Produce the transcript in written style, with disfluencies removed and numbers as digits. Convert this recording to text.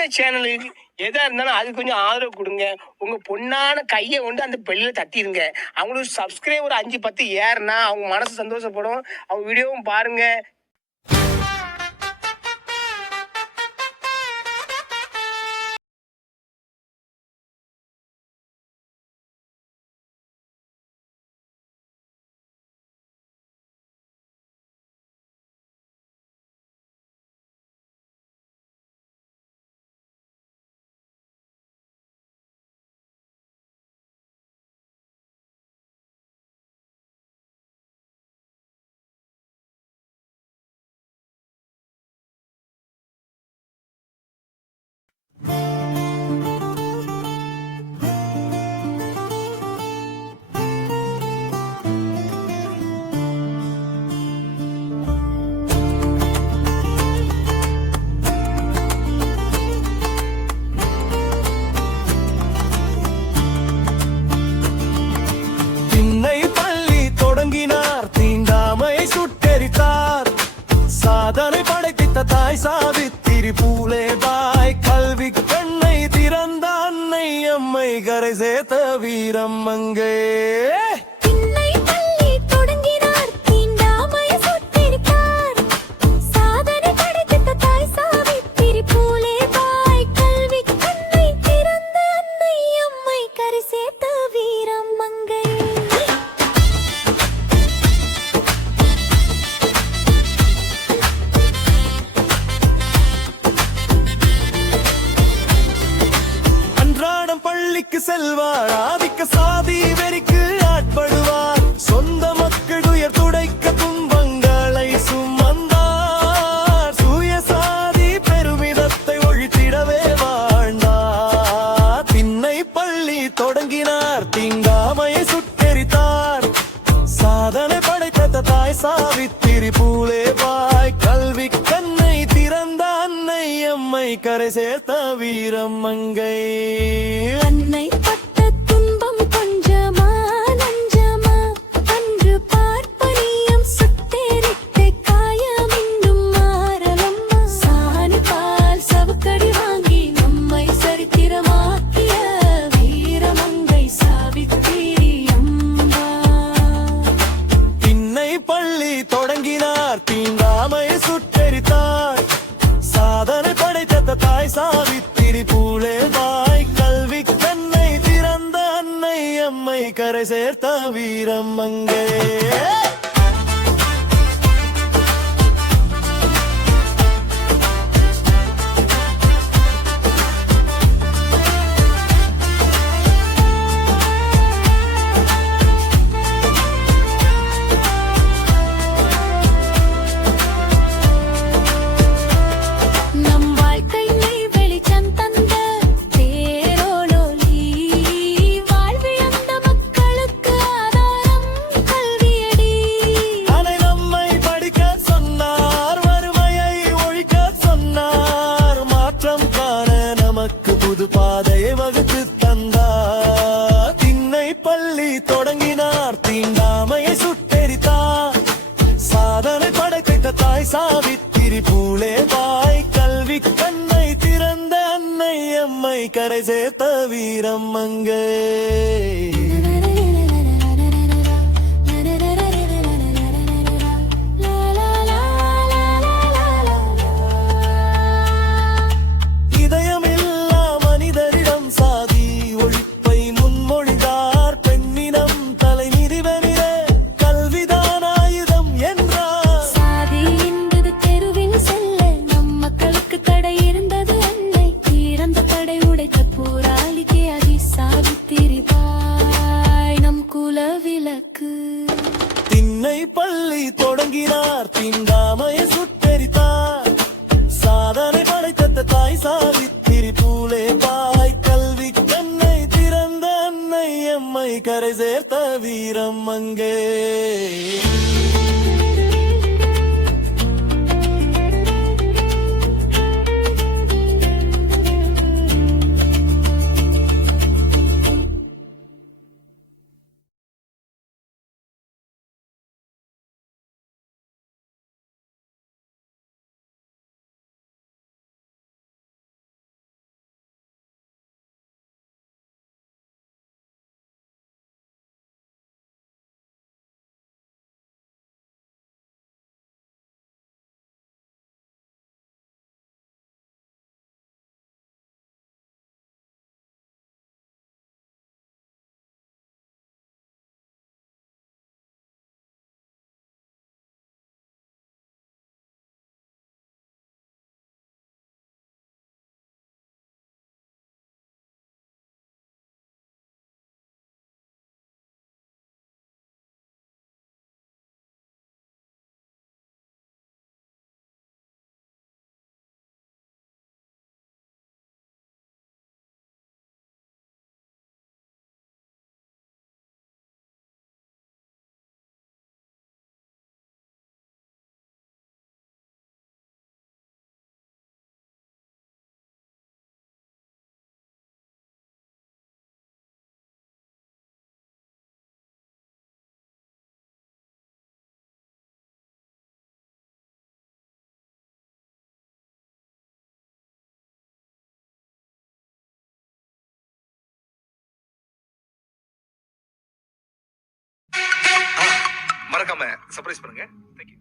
இந்த சேனலுக்கு எதா இருந்தாலும் அது கொஞ்சம் ஆதரவு கொடுங்க. உங்க பொண்ணான கையை கொண்டு அந்த பெல்லில் தட்டிடுங்க. அவங்களுக்கு சப்ஸ்கிரைபர் 5 10 ஏறுனா அவங்க மனசு சந்தோஷப்படும். அவங்க வீடியோவும் பாருங்க. சாதனை படைத்திட்ட தாய் சாவித்திரி பூலே பாய் கல்வி கண்ணை திறந்த அன்னை அம்மை கரை சேர்த்த வீரம் மங்கே செல்வார் ஆதிக்க சாதி வெறிக்கு ஆட்படுவார் சொந்த மக்கள் உயர் துடைக்க துன்பங்களை சுமந்தார் சுயசாதி பெருமிதத்தை ஒழித்திடவே வாழ்ந்தார் திண்ணை பள்ளி தொடங்கினார் தீண்டாமையை சுட்டெரித்தார் சாதனை படைத்த தாய் சாவித்திரி பூலே பாய் கல்வி கண்ணை திறந்த அன்னை அம்மை கரை சேர்த்த வீரம் மங்கை அன்னை பட்ட துன்பம் கொஞ்சமா நஞ்சமா அன்று பார்ப்பனியம் சுட்டேரிட்ட காயம் இன்னும் மாறலம்மா சாணி பால் சவுக்கடி வாங்கி நம்மை சரித்திரமாக்கிய வீரமங்கை சாவித்திரி அம்மா திண்ணை பள்ளி தொடங்கினார் தீண்டாமை சுட்டெரித்தார் சாதனை படைத்த தாய் சாவித்திரி பூலே பாய் கல்வி கண்ணை திறந்த அன்னை அம்மை கரை சேர்த்த வீரம் மங்கே பாதையை வகுத்து தந்தார் திண்ணை பள்ளி தொடங்கினார் தீண்டாமையை சுட்டெரித்தார் சாதனை படைத்த தாய் சாவித்திரி பூலே பாய் கல்வி கண்ணை திறந்த அன்னை அம்மை கரை சேர்த்த வீரம் மங்கை திண்ணை பள்ளி தொடங்கினார் தீண்டாமையை சுட்டெரித்தார் சாதனை படைத்த தாய் சாவித்திரி பூலே பாய் கல்வி கண்ணை திறந்த அன்னை அம்மை கரை சேர்த்த வீரம் மங்கே மறக்காம சர்ப்ரைஸ் பண்ணுங்க. தேங்க்யூ.